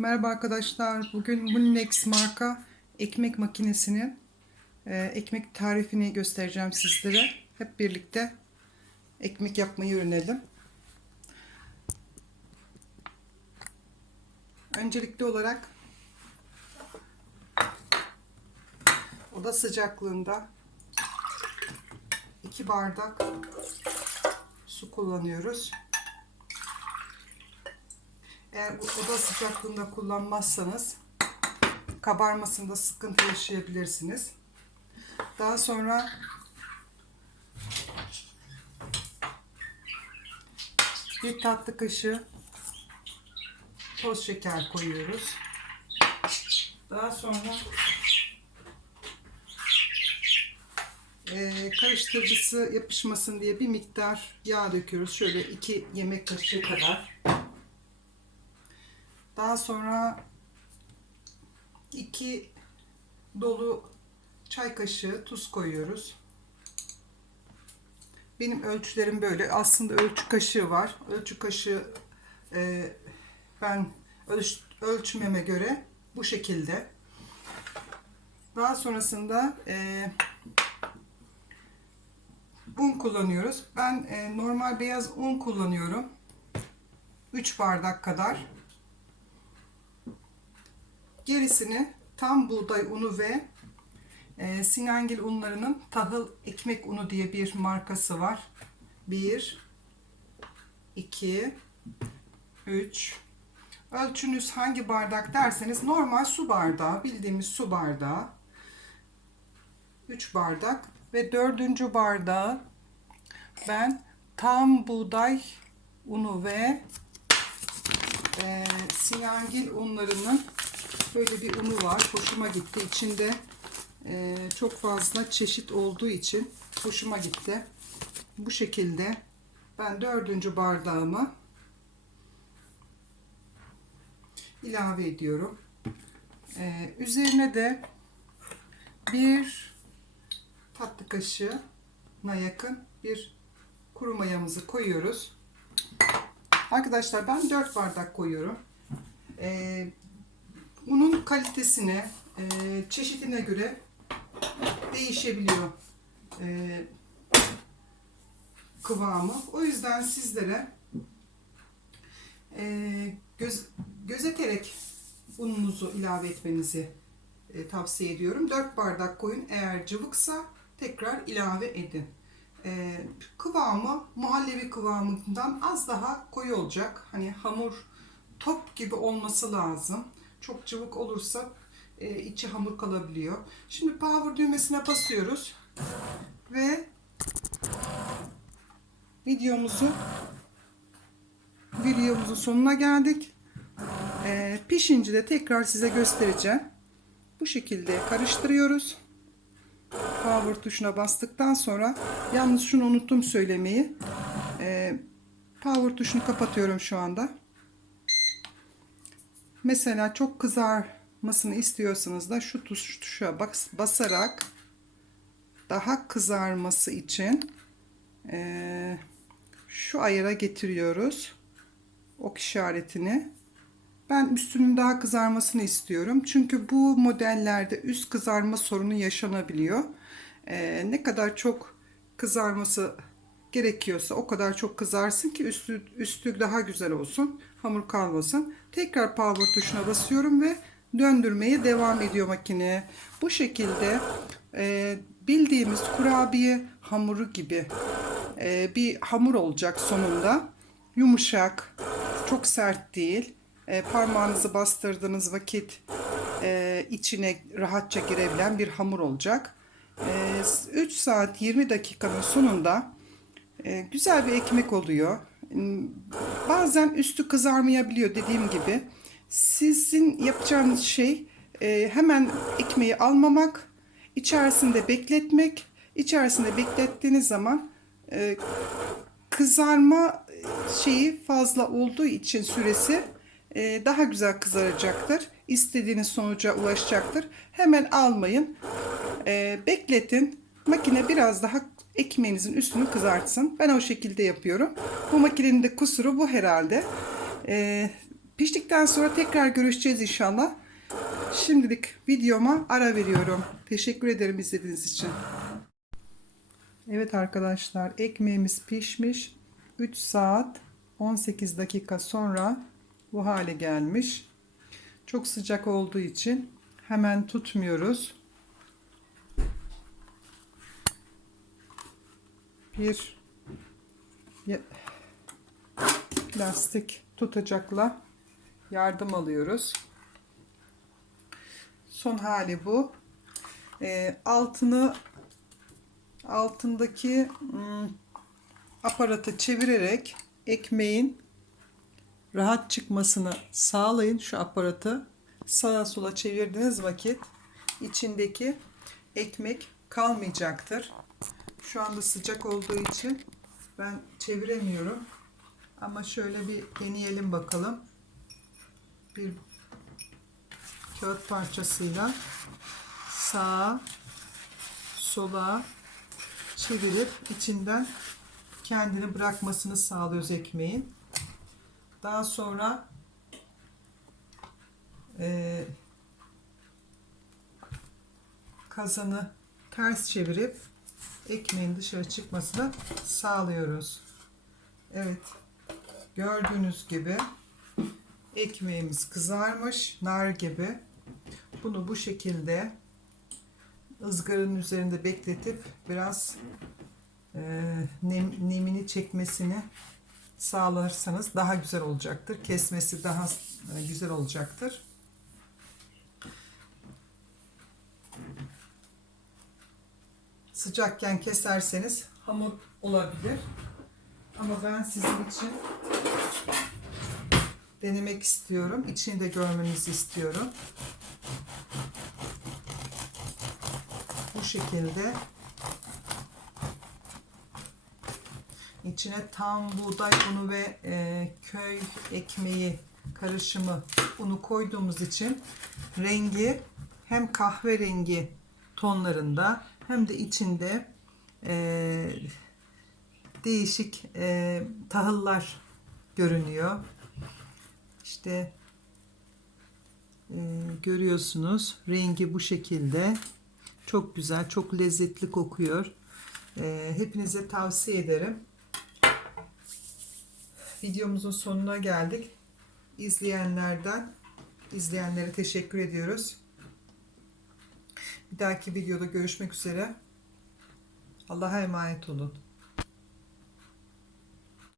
Merhaba arkadaşlar. Bugün Munnex marka ekmek makinesinin e, ekmek tarifini göstereceğim sizlere. Hep birlikte ekmek yapmayı öğrenelim. Öncelikli olarak oda sıcaklığında 2 bardak su kullanıyoruz. Eğer oda sıcaklığında kullanmazsanız kabarmasında sıkıntı yaşayabilirsiniz. Daha sonra bir tatlı kaşığı toz şeker koyuyoruz. Daha sonra e, karıştırıcısı yapışmasın diye bir miktar yağ döküyoruz. Şöyle 2 yemek kaşığı kadar. Daha sonra 2 dolu çay kaşığı tuz koyuyoruz. Benim ölçülerim böyle. Aslında ölçü kaşığı var. Ölçü kaşığı e, ben ölç, ölçmeme göre bu şekilde. Daha sonrasında e, un kullanıyoruz. Ben e, normal beyaz un kullanıyorum. 3 bardak kadar. Gerisini tam buğday unu ve e, Sinangil unlarının tahıl ekmek unu diye bir markası var. 1 2 3 Ölçünüz hangi bardak derseniz normal su bardağı, bildiğimiz su bardağı 3 bardak ve dördüncü bardağı ben tam buğday unu ve e, Sinangil unlarının böyle bir unu var. Hoşuma gitti. İçinde e, çok fazla çeşit olduğu için hoşuma gitti. Bu şekilde ben dördüncü bardağımı ilave ediyorum. E, üzerine de bir tatlı kaşığına yakın bir kuru mayamızı koyuyoruz. Arkadaşlar ben 4 bardak koyuyorum. Ee, unun kalitesine, e, çeşidine göre değişebiliyor e, kıvamı. O yüzden sizlere e, göz, gözeterek ununuzu ilave etmenizi e, tavsiye ediyorum. 4 bardak koyun. Eğer cıvıksa tekrar ilave edin. E, kıvamı muhallebi kıvamından az daha koyu olacak. Hani hamur top gibi olması lazım. Çok cıvık olursa e, içi hamur kalabiliyor. Şimdi power düğmesine basıyoruz ve videomuzu videomuzun sonuna geldik. E, pişince de tekrar size göstereceğim. Bu şekilde karıştırıyoruz. Power tuşuna bastıktan sonra yalnız şunu unuttum söylemeyi. E, power tuşunu kapatıyorum şu anda. Mesela çok kızarmasını istiyorsanız da şu tuş, tuşa bas, basarak daha kızarması için e, şu ayara getiriyoruz. Ok işaretini. Ben üstünün daha kızarmasını istiyorum. Çünkü bu modellerde üst kızarma sorunu yaşanabiliyor. Ee, ne kadar çok kızarması gerekiyorsa o kadar çok kızarsın ki üstü, üstü daha güzel olsun. Hamur kalmasın. Tekrar power tuşuna basıyorum ve döndürmeye devam ediyor makine. Bu şekilde e, bildiğimiz kurabiye hamuru gibi e, bir hamur olacak sonunda. Yumuşak, çok sert değil. E, parmağınızı bastırdığınız vakit e, içine rahatça girebilen bir hamur olacak. E, 3 saat 20 dakikanın sonunda e, güzel bir ekmek oluyor. Bazen üstü kızarmayabiliyor dediğim gibi. Sizin yapacağınız şey e, hemen ekmeği almamak, içerisinde bekletmek. İçerisinde beklettiğiniz zaman e, kızarma şeyi fazla olduğu için süresi e, daha güzel kızaracaktır. İstediğiniz sonuca ulaşacaktır. Hemen almayın. E, bekletin. Makine biraz daha ekmeğinizin üstünü kızartsın. Ben o şekilde yapıyorum. Bu makinenin de kusuru bu herhalde. E, Piştikten sonra tekrar görüşeceğiz inşallah. Şimdilik videoma ara veriyorum. Teşekkür ederim izlediğiniz için. Evet arkadaşlar ekmeğimiz pişmiş. 3 saat 18 dakika sonra bu hale gelmiş. Çok sıcak olduğu için hemen tutmuyoruz. Bir plastik tutacakla yardım alıyoruz. Son hali bu. Ee, altını altındaki ım, aparatı çevirerek ekmeğin rahat çıkmasını sağlayın şu aparatı. Sağa sola çevirdiğiniz vakit içindeki ekmek kalmayacaktır. Şu anda sıcak olduğu için ben çeviremiyorum. Ama şöyle bir deneyelim bakalım. Bir kağıt parçasıyla sağa sola çevirip içinden kendini bırakmasını sağlıyoruz ekmeğin. Daha sonra eee, kazanı ters çevirip ekmeğin dışarı çıkmasını sağlıyoruz. Evet. Gördüğünüz gibi ekmeğimiz kızarmış nar gibi. Bunu bu şekilde ızgaranın üzerinde bekletip biraz e, nem, nemini çekmesini sağlarsanız daha güzel olacaktır. Kesmesi daha e, güzel olacaktır. Sıcakken keserseniz hamur olabilir. Ama ben sizin için denemek istiyorum. İçini de görmenizi istiyorum. Bu şekilde içine tam buğday unu ve e, köy ekmeği karışımı unu koyduğumuz için rengi hem kahverengi tonlarında hem de içinde e, değişik e, tahıllar görünüyor. İşte e, görüyorsunuz rengi bu şekilde. Çok güzel, çok lezzetli kokuyor. E, hepinize tavsiye ederim. Videomuzun sonuna geldik. İzleyenlerden, izleyenlere teşekkür ediyoruz. Bir dahaki videoda görüşmek üzere. Allah'a emanet olun.